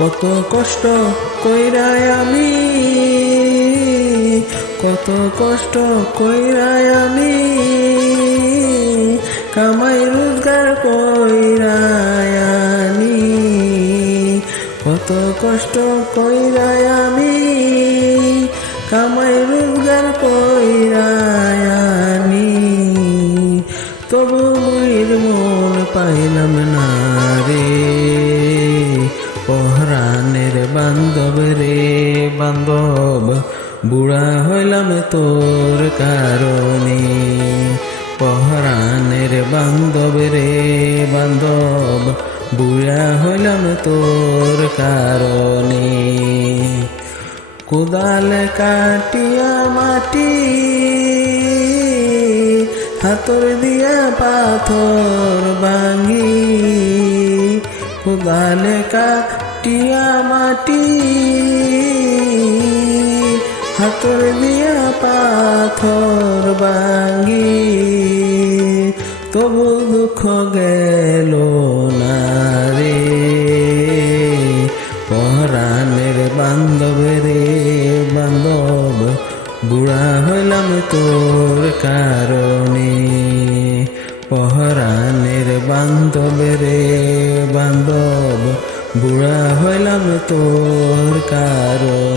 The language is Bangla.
কত কষ্ট কইরাই আমি, কত কষ্ট কইরাই আমি, কামাই রোজগার কইরাই আনি। কত কষ্ট কইরাই আমি, কামাই রোজগার কইরাই আনি। তবু মুইর মন পাইলাম না রে, পহরানের বান্ধব রে বান্ধব, বুড়া হইলাম তোর কারণে। পহরানের বান্ধব রে বান্ধব, বুড়া হইলাম তোর কারণে। কোদাল কাটিয়া মাটি, হাতর দিয়া পাথর ভাঙি। কোদাল কাটিয়া মাটি, হাতর দিয়া পাথর ভাঙি। তবু দুঃখ গেল না রে, পহরানের বান্ধব রে বান্ধব, বুড়া হইলাম তোর কারণে। পহরানের বান্ধব রে বান্ধব, বুড়া হইলাম তোর কারণে।